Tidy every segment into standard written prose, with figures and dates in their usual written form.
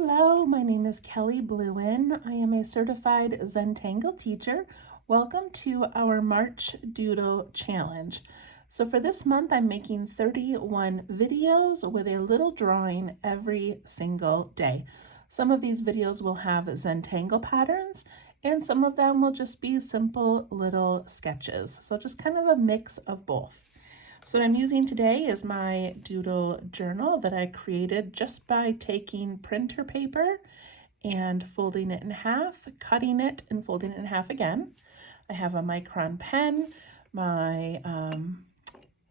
Hello, my name is Kelly Bluin. I am a certified Zentangle teacher. Welcome to our March Doodle Challenge. So for this month, I'm making 31 videos with a little drawing every single day. Some of these videos will have Zentangle patterns, and some of them will just be simple little sketches. So just kind of a mix of both. So what I'm using today is my Doodle journal that I created just by taking printer paper and folding it in half, cutting it and folding it in half again. I have a Micron pen, my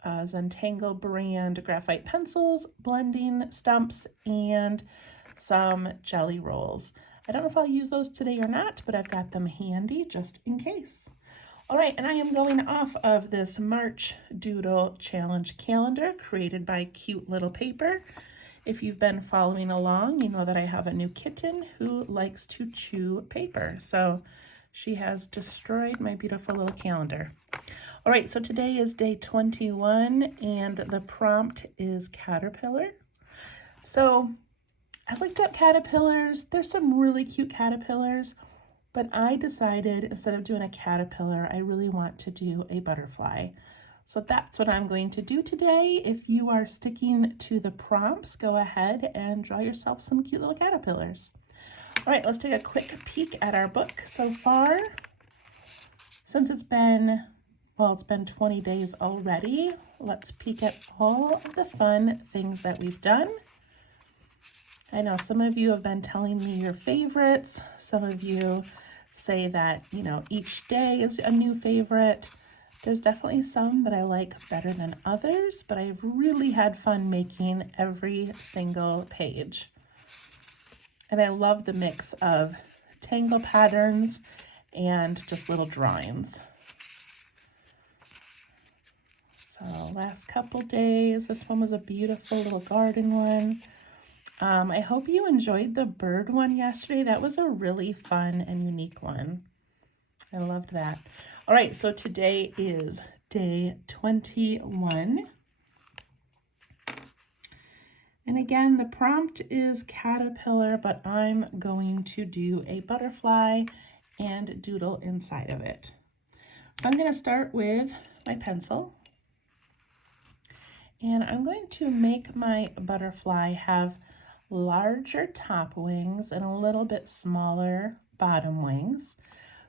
Zentangle brand graphite pencils, blending stumps, and some jelly rolls. I don't know if I'll use those today or not, but I've got them handy just in case. All right, and I am going off of this March Doodle Challenge calendar created by Cute Little Paper. If you've been following along, you know that I have a new kitten who likes to chew paper. So she has destroyed my beautiful little calendar. All right, so today is day 21 and the prompt is caterpillar. So I looked up caterpillars. There's some really cute caterpillars. But I decided instead of doing a caterpillar, I really want to do a butterfly. So that's what I'm going to do today. If you are sticking to the prompts, go ahead and draw yourself some cute little caterpillars. All right, let's take a quick peek at our book so far. Since it's been 20 days already, let's peek at all of the fun things that we've done. I know some of you have been telling me your favorites. Some of you say that, each day is a new favorite. There's definitely some that I like better than others, but I've really had fun making every single page. And I love the mix of tangle patterns and just little drawings. So last couple days, this one was a beautiful little garden one. I hope you enjoyed the bird one yesterday. That was a really fun and unique one. I loved that. All right, so today is day 21. And again, the prompt is caterpillar, but I'm going to do a butterfly and doodle inside of it. So I'm going to start with my pencil. And I'm going to make my butterfly have larger top wings and a little bit smaller bottom wings.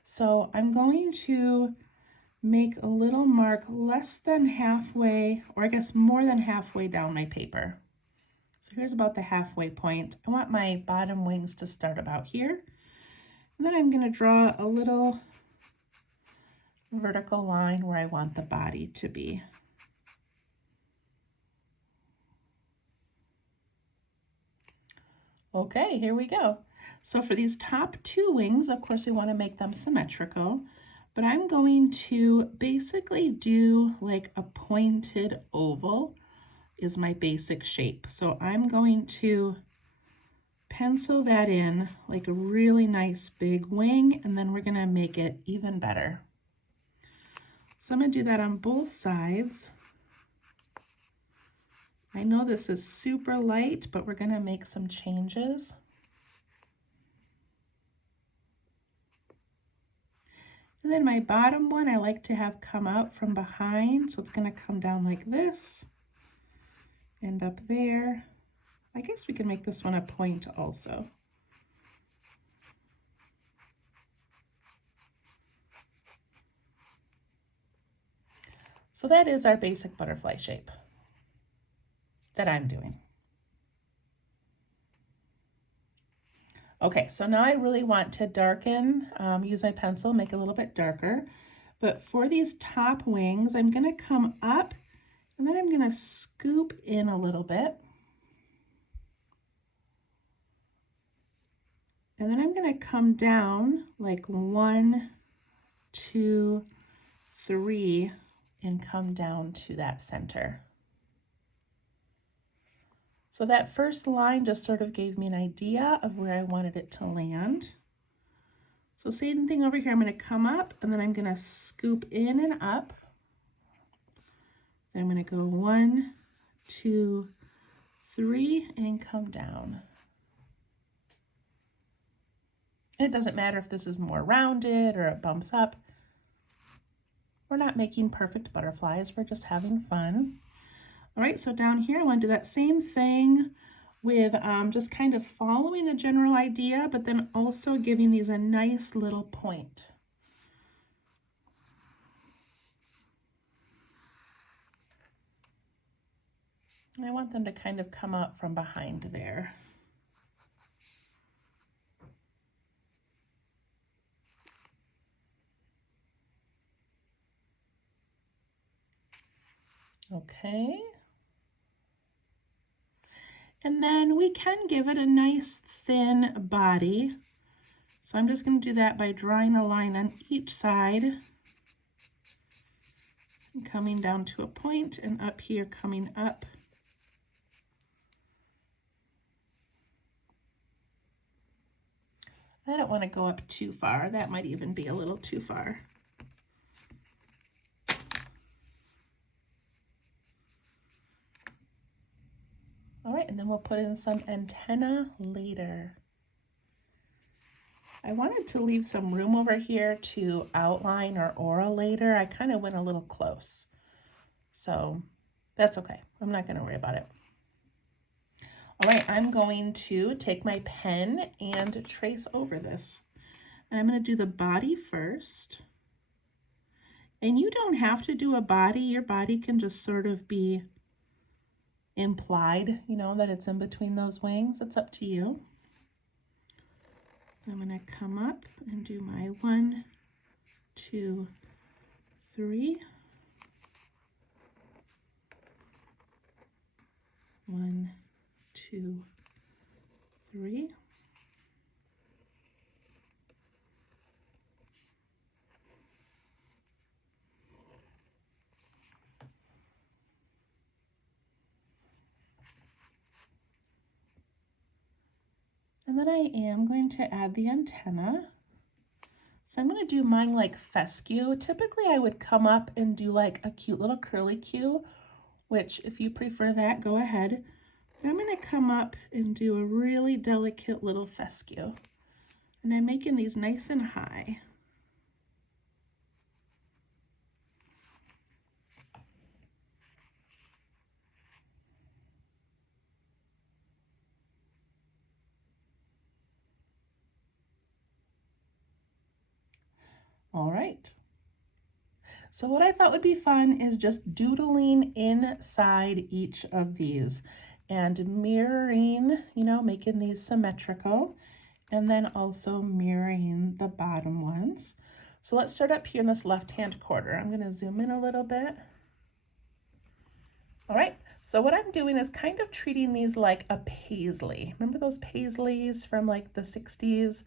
So I'm going to make a little mark less than halfway, or I guess more than halfway down my paper. So here's about the halfway point. I want my bottom wings to start about here. And then I'm going to draw a little vertical line where I want the body to be. Okay, here we go. So for these top two wings, of course, we want to make them symmetrical, but I'm going to basically do like a pointed oval is my basic shape. So I'm going to pencil that in like a really nice big wing, and then we're going to make it even better. So I'm going to do that on both sides. I know this is super light, but we're going to make some changes. And then my bottom one I like to have come out from behind, so it's going to come down like this and up there. I guess we can make this one a point also. So that is our basic butterfly shape that I'm doing. Okay, so now I really want to darken, use my pencil, make it a little bit darker. But for these top wings, I'm going to come up and then I'm going to scoop in a little bit. And then I'm going to come down like 1, 2, 3, and come down to that center. So that first line just sort of gave me an idea of where I wanted it to land. So same thing over here, I'm going to come up and then I'm going to scoop in and up. Then I'm going to go 1, 2, 3, and come down. It doesn't matter if this is more rounded or it bumps up. We're not making perfect butterflies, we're just having fun. All right, so down here I want to do that same thing with just kind of following the general idea, but then also giving these a nice little point. I want them to kind of come up from behind there. Okay. And then we can give it a nice thin body. So I'm just going to do that by drawing a line on each side and coming down to a point, and up here coming up. I don't want to go up too far. That might even be a little too far. All right, and then we'll put in some antenna later. I wanted to leave some room over here to outline our aura later. I kind of went a little close, so that's okay. I'm not going to worry about it. All right, I'm going to take my pen and trace over this. And I'm going to do the body first. And you don't have to do a body. Your body can just sort of be implied, you know, that it's in between those wings. It's up to you. I'm going to come up and do my 1, 2, 3. 1, 2, 3. And then I am going to add the antenna. So I'm going to do mine like fescue. Typically I would come up and do like a cute little curly cue, which if you prefer that, go ahead. But I'm going to come up and do a really delicate little fescue. And I'm making these nice and high. All right. So what I thought would be fun is just doodling inside each of these and mirroring, you know, making these symmetrical, and then also mirroring the bottom ones. So let's start up here in this left-hand quarter. I'm going to zoom in a little bit. All right, so what I'm doing is kind of treating these like a paisley. Remember those paisleys from like the 60s?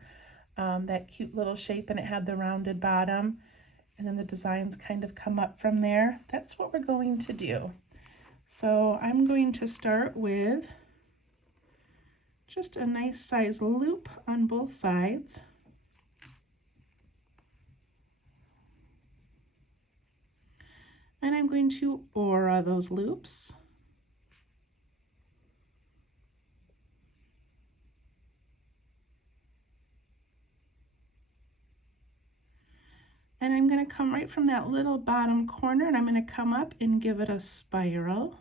That cute little shape, and it had the rounded bottom, and then the designs kind of come up from there. That's what we're going to do. So I'm going to start with just a nice size loop on both sides. And I'm going to aura those loops. And I'm going to come right from that little bottom corner, and I'm going to come up and give it a spiral,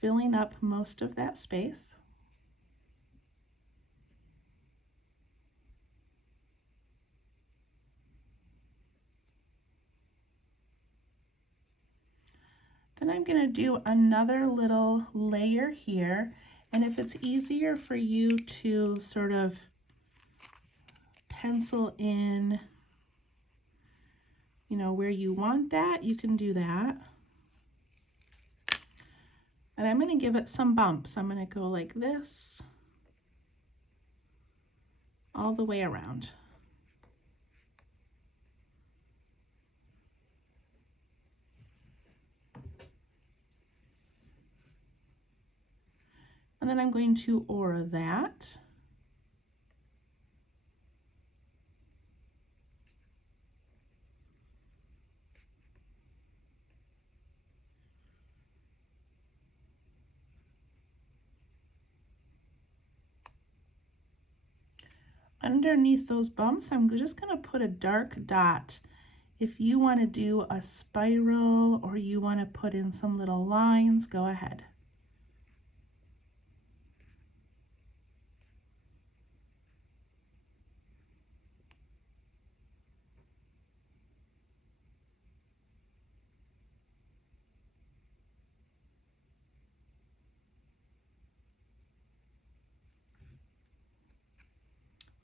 filling up most of that space. Then I'm going to do another little layer here, and if it's easier for you to sort of pencil in, you know, where you want that, you can do that. And I'm going to give it some bumps. I'm going to go like this all the way around. And then I'm going to aura that. underneath those bumps, I'm just going to put a dark dot. If you want to do a spiral or you want to put in some little lines, go ahead.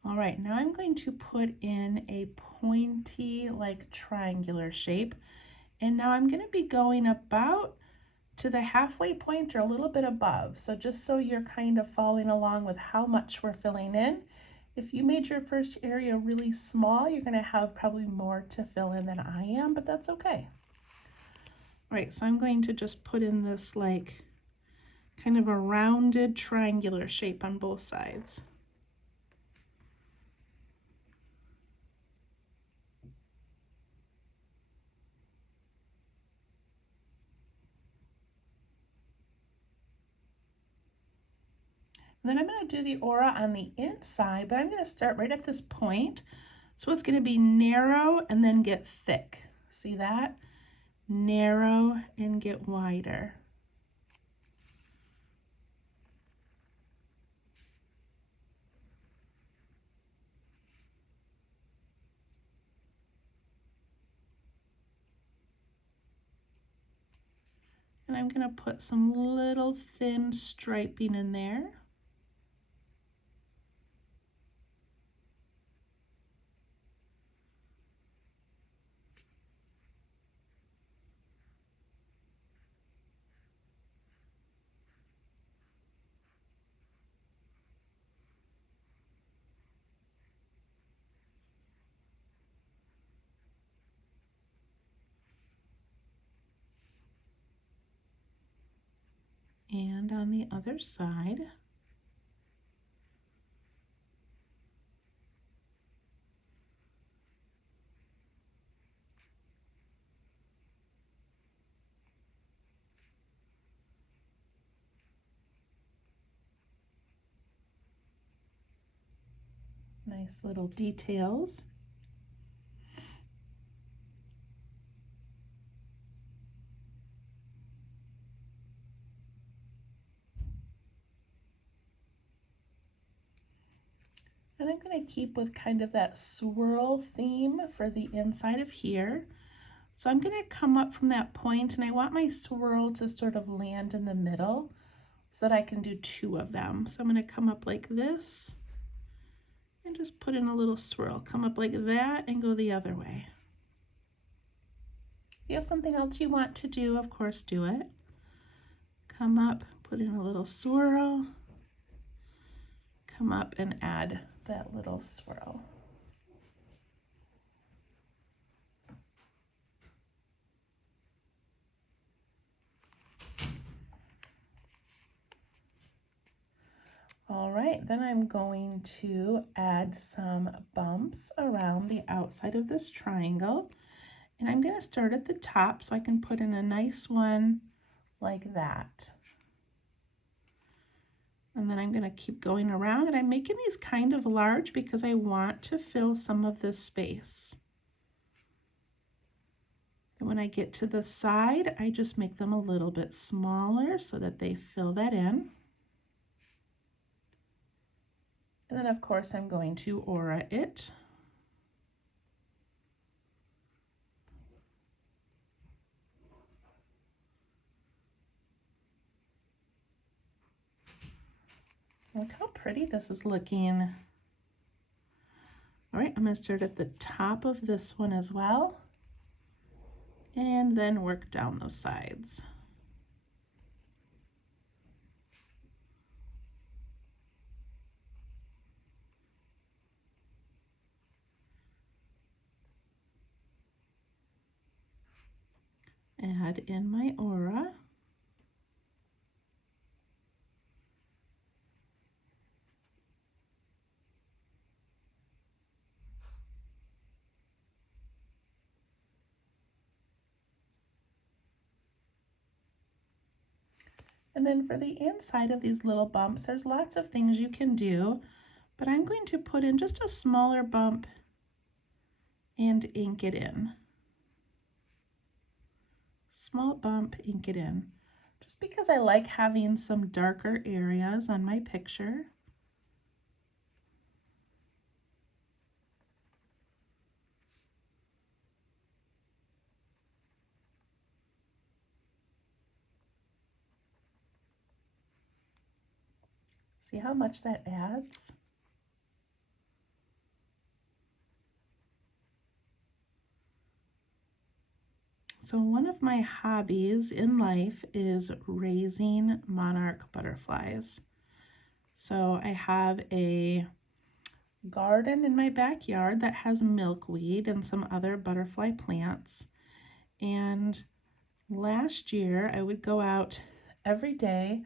All right, now I'm going to put in a pointy, like triangular shape. And now I'm going to be going about to the halfway point or a little bit above. So just so you're kind of following along with how much we're filling in. If you made your first area really small, you're going to have probably more to fill in than I am, but that's okay. All right, so I'm going to just put in this like kind of a rounded triangular shape on both sides. And then I'm going to do the aura on the inside, but I'm going to start right at this point. So it's going to be narrow and then get thick. See that? Narrow and get wider. And I'm going to put some little thin striping in there. And on the other side. Nice little details. And I'm going to keep with kind of that swirl theme for the inside of here. So I'm going to come up from that point and I want my swirl to sort of land in the middle so that I can do two of them. So I'm going to come up like this and just put in a little swirl. Come up like that and go the other way. If you have something else you want to do, of course, do it. Come up, put in a little swirl. Come up and add that little swirl. All right, then I'm going to add some bumps around the outside of this triangle. And I'm going to start at the top so I can put in a nice one like that. And then I'm going to keep going around, and I'm making these kind of large because I want to fill some of this space. And when I get to the side, I just make them a little bit smaller so that they fill that in. And then of course I'm going to aura it. Look how pretty this is looking. All right, I'm going to start at the top of this one as well, and then work down those sides. Add in my aura. And then for the inside of these little bumps, there's lots of things you can do, but I'm going to put in just a smaller bump and ink it in. Small bump, ink it in. Just because I like having some darker areas on my picture. See how much that adds? So one of my hobbies in life is raising monarch butterflies. So I have a garden in my backyard that has milkweed and some other butterfly plants. And last year I would go out every day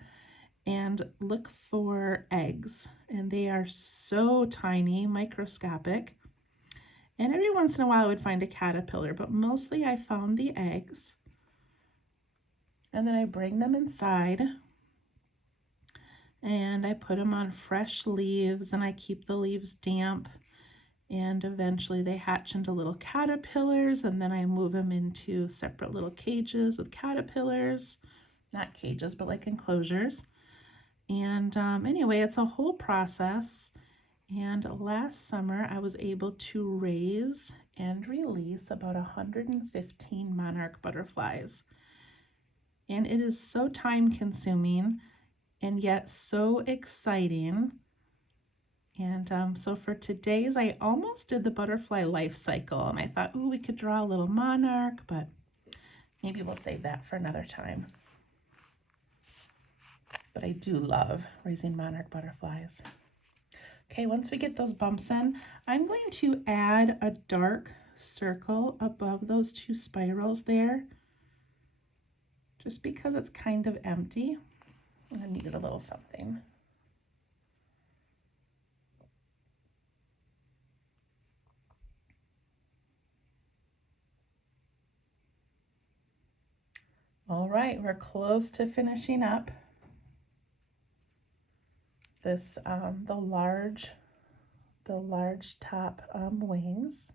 and look for eggs, and they are so tiny, microscopic. And every once in a while I would find a caterpillar, but mostly I found the eggs. And then I bring them inside and I put them on fresh leaves, and I keep the leaves damp, and eventually they hatch into little caterpillars, and then I move them into separate little cages with caterpillars. Not cages, but like enclosures. And anyway, it's a whole process. And last summer I was able to raise and release about 115 monarch butterflies. And it is so time consuming and yet so exciting. And so for today's, I almost did the butterfly life cycle, and I thought, ooh, we could draw a little monarch, but maybe we'll save that for another time. But I do love raising monarch butterflies. Okay, once we get those bumps in, I'm going to add a dark circle above those two spirals there, just because it's kind of empty. I needed a little something. All right, we're close to finishing up this the large top wings.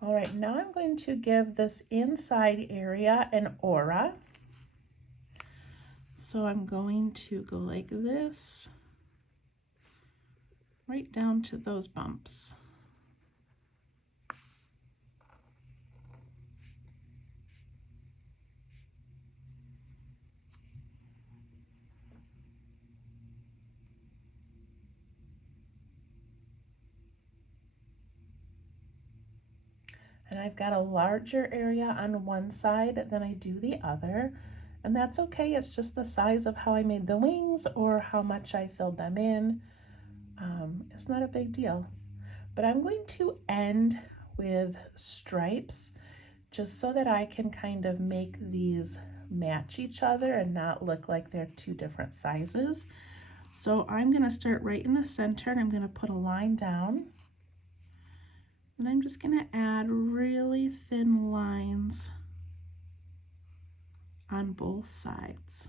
All right, now I'm going to give this inside area an aura. So I'm going to go like this, right down to those bumps. And I've got a larger area on one side than I do the other. And that's okay, it's just the size of how I made the wings or how much I filled them in. It's not a big deal. But I'm going to end with stripes just so that I can kind of make these match each other and not look like they're two different sizes. So I'm going to start right in the center, and I'm going to put a line down. And I'm just going to add really thin lines on both sides.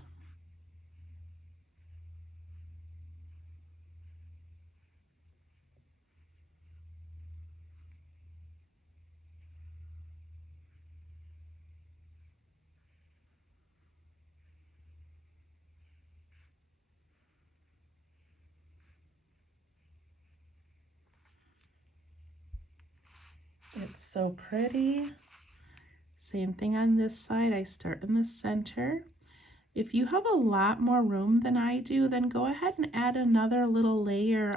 It's so pretty. Same thing on this side. I start in the center. If you have a lot more room than I do, then go ahead and add another little layer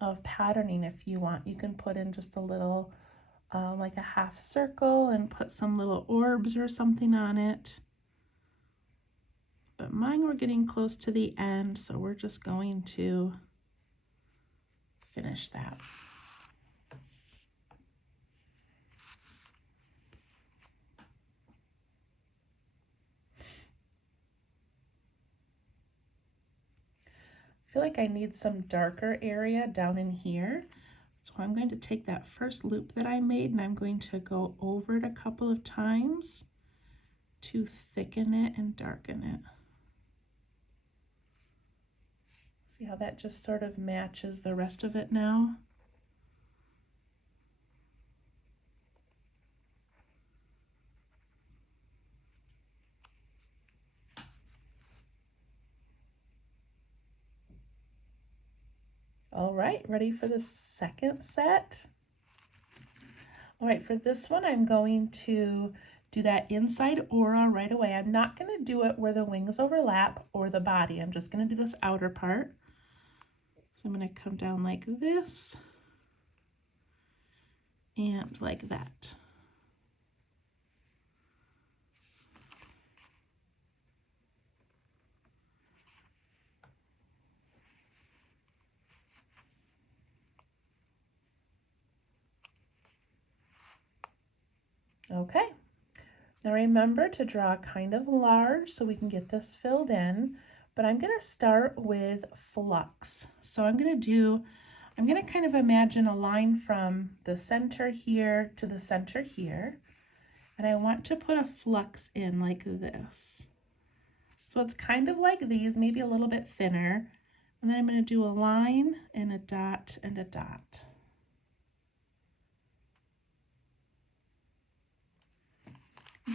of patterning if you want. You can put in just a little, like a half circle, and put some little orbs or something on it. But mine were getting close to the end, so we're just going to finish that. I feel like I need some darker area down in here. So I'm going to take that first loop that I made, and I'm going to go over it a couple of times to thicken it and darken it. See how that just sort of matches the rest of it now? All right, ready for the second set? All right, for this one, I'm going to do that inside aura right away. I'm not going to do it where the wings overlap or the body. I'm just going to do this outer part. So I'm going to come down like this and like that. Okay, now remember to draw kind of large so we can get this filled in, but I'm going to start with flux. So I'm going to kind of imagine a line from the center here to the center here, and I want to put a flux in like this. So it's kind of like these, maybe a little bit thinner, and then I'm going to do a line and a dot and a dot.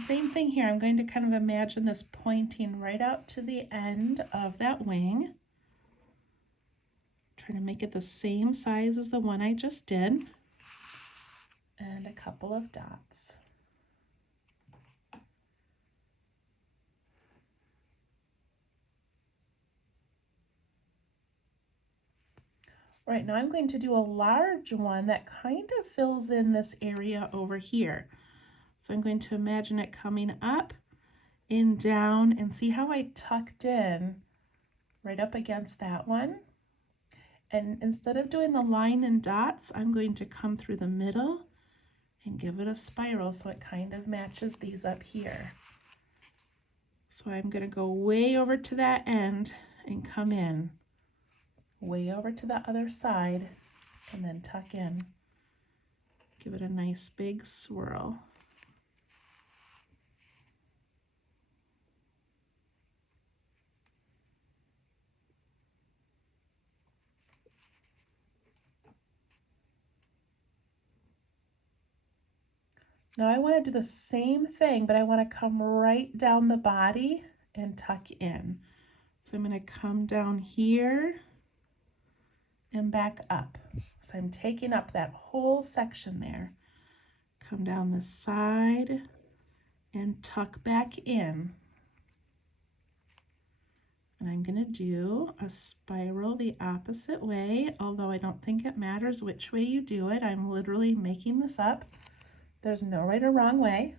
Same thing here, I'm going to kind of imagine this pointing right out to the end of that wing. Try to make it the same size as the one I just did. And a couple of dots. Right, now I'm going to do a large one that kind of fills in this area over here. So I'm going to imagine it coming up and down, and see how I tucked in right up against that one. And instead of doing the line and dots, I'm going to come through the middle and give it a spiral so it kind of matches these up here. So I'm going to go way over to that end and come in, way over to the other side, and then tuck in. Give it a nice big swirl. Now I want to do the same thing, but I want to come right down the body and tuck in. So I'm going to come down here and back up. So I'm taking up that whole section there. Come down the side and tuck back in. And I'm going to do a spiral the opposite way, although I don't think it matters which way you do it. I'm literally making this up. There's no right or wrong way.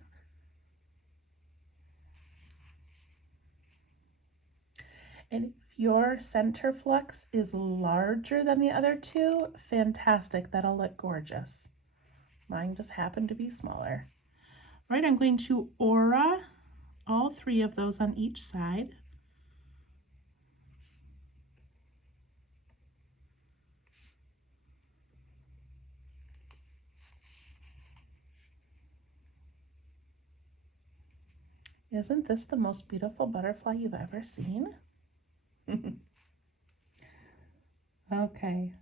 And if your center flux is larger than the other two, fantastic, that'll look gorgeous. Mine just happened to be smaller. All right, I'm going to aura all three of those on each side. Isn't this the most beautiful butterfly you've ever seen? Okay.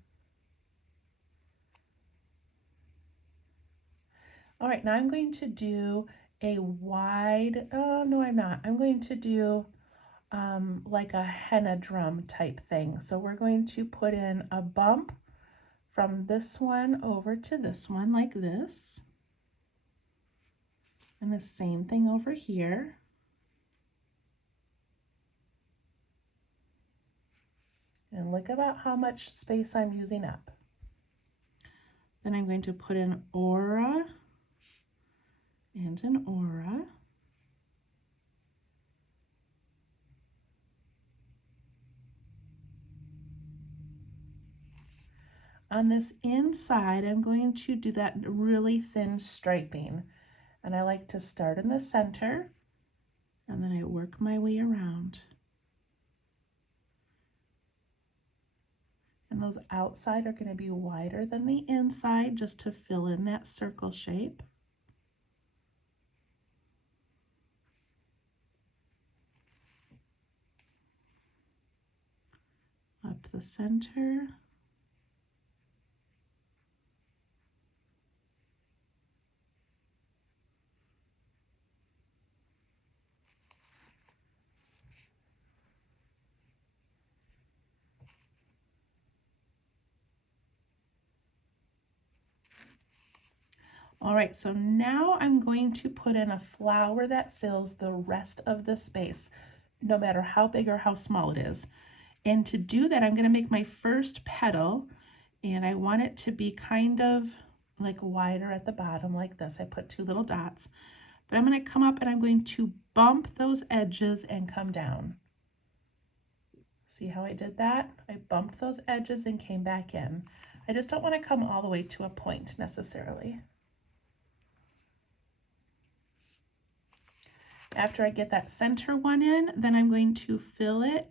All right, now I'm going to do a wide, oh no, I'm not. I'm going to do like a henna drum type thing. So we're going to put in a bump from this one over to this one like this. And the same thing over here. And look about how much space I'm using up. Then I'm going to put an aura and an aura. On this inside, I'm going to do that really thin striping. And I like to start in the center, and then I work my way around. And those outside are going to be wider than the inside just to fill in that circle shape. Up up the center. All right, so now I'm going to put in a flower that fills the rest of the space, no matter how big or how small it is. And to do that, I'm going to make my first petal, and I want it to be kind of like wider at the bottom like this. I put 2 little dots, but I'm going to come up and I'm going to bump those edges and come down. See how I did that? I bumped those edges and came back in. I just don't want to come all the way to a point necessarily. After I get that center one in, then I'm going to fill it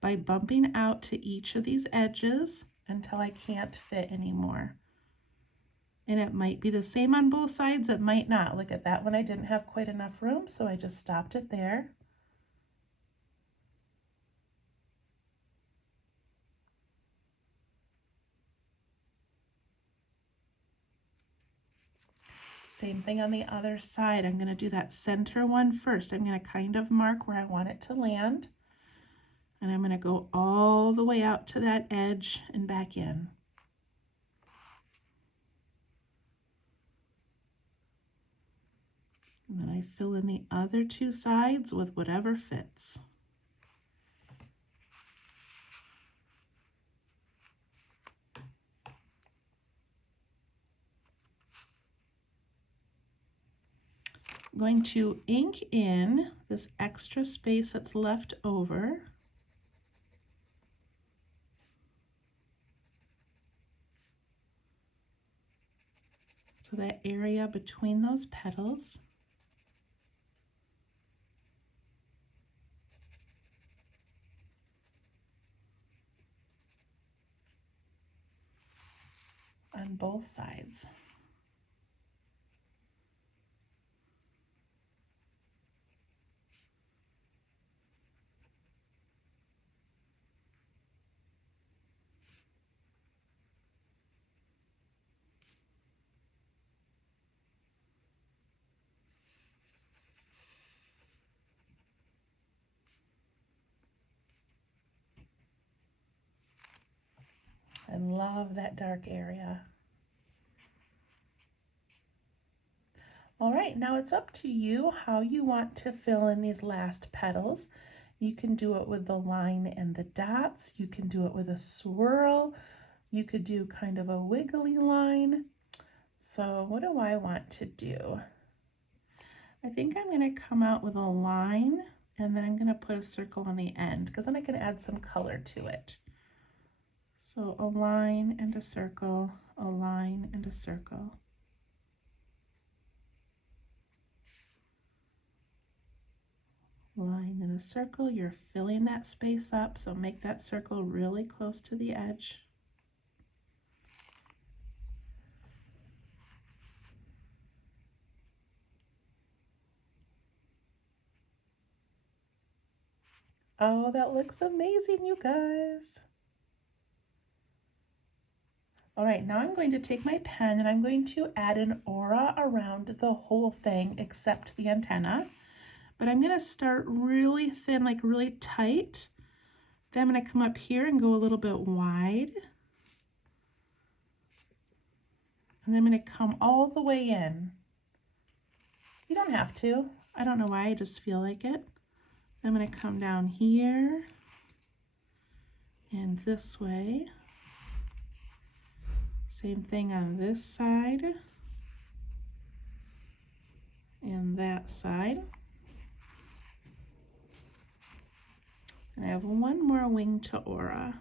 by bumping out to each of these edges until I can't fit anymore. And it might be the same on both sides, it might not. Look at that one, I didn't have quite enough room, so I just stopped it there. Same thing on the other side. I'm going to do that center one first. I'm going to kind of mark where I want it to land. And I'm going to go all the way out to that edge and back in. And then I fill in the other 2 sides with whatever fits. I'm going to ink in this extra space that's left over. So that area between those petals. On both sides. I love that dark area. All right, now it's up to you how you want to fill in these last petals. You can do it with the line and the dots. You can do it with a swirl. You could do kind of a wiggly line. So what do I want to do? I think I'm going to come out with a line, and then I'm going to put a circle on the end because then I can add some color to it. So a line and a circle, a line and a circle. Line and a circle, you're filling that space up, so make that circle really close to the edge. Oh, that looks amazing, you guys. All right, now I'm going to take my pen and I'm going to add an aura around the whole thing except the antenna. But I'm going to start really thin, like really tight. Then I'm going to come up here and go a little bit wide. And then I'm going to come all the way in. You don't have to. I don't know why, I just feel like it. I'm going to come down here and this way. Same thing on this side and that side. And I have one more wing to aura.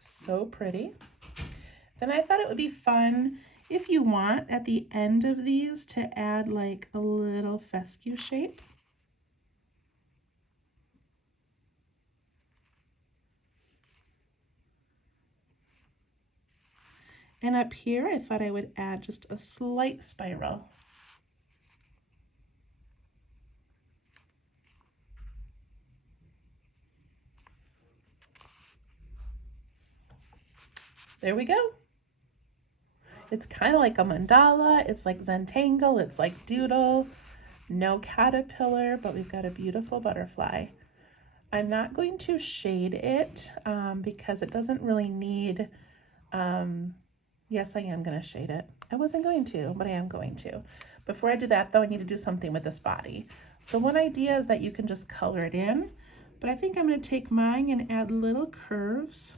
So pretty. Then I thought it would be fun, if you want, at the end of these to add like a little fescue shape. And up here, I thought I would add just a slight spiral. There we go. It's kind of like a mandala. It's like Zentangle. It's like Doodle. No caterpillar, but we've got a beautiful butterfly. I'm not going to shade it because it doesn't really need, yes, I am going to shade it. I wasn't going to, but I am going to. Before I do that, though, I need to do something with this body. So one idea is that you can just color it in, but I think I'm going to take mine and add little curves.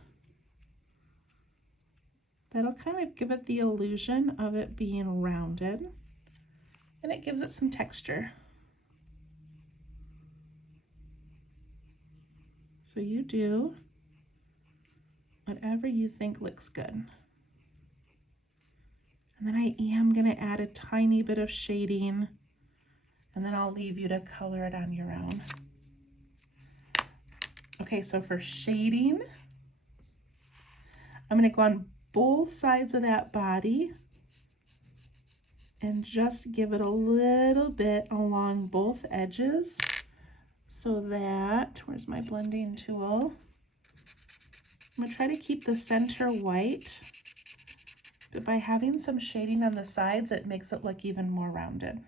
That'll kind of give it the illusion of it being rounded, and it gives it some texture. So you do whatever you think looks good. And then I am going to add a tiny bit of shading, and then I'll leave you to color it on your own. Okay, so for shading, I'm going to go on both sides of that body and just give it a little bit along both edges so that, where's my blending tool? I'm going to try to keep the center white, but by having some shading on the sides, it makes it look even more rounded.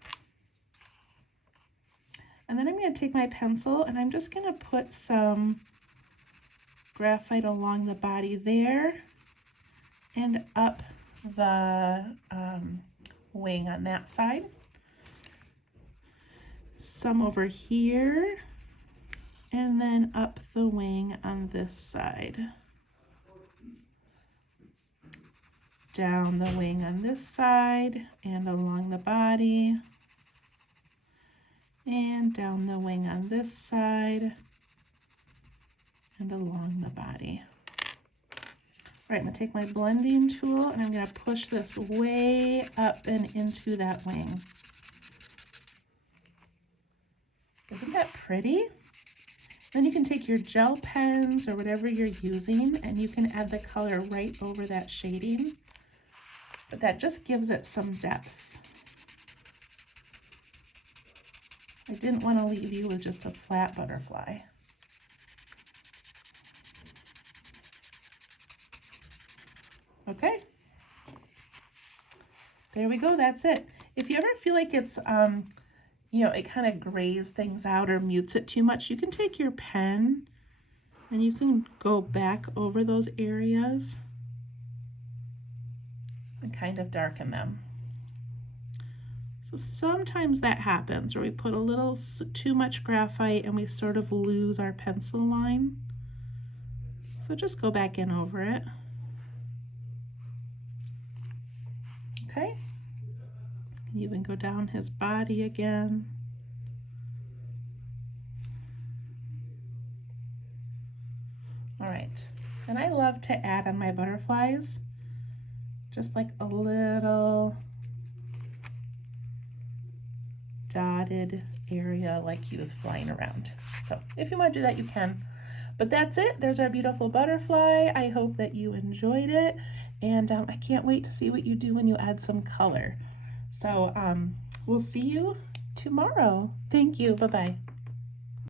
And then I'm going to take my pencil and I'm just going to put some graphite along the body there and up the wing on that side. Some over here, and then up the wing on this side. Down the wing on this side and along the body. And down the wing on this side and along the body. All right, I'm going to take my blending tool and I'm going to push this way up and into that wing. Isn't that pretty? Then you can take your gel pens or whatever you're using and you can add the color right over that shading. But that just gives it some depth. I didn't want to leave you with just a flat butterfly. Okay, there we go, that's it. If you ever feel like it's, you know, it kind of grays things out or mutes it too much, you can take your pen and you can go back over those areas and kind of darken them. So sometimes that happens where we put a little too much graphite and we sort of lose our pencil line. So just go back in over it. Okay, you can go down his body again. All right, and I love to add on my butterflies just like a little dotted area like he was flying around. So if you want to do that, you can. But that's it. There's our beautiful butterfly. I hope that you enjoyed it. And I can't wait to see what you do when you add some color. So we'll see you tomorrow. Thank you. Bye-bye.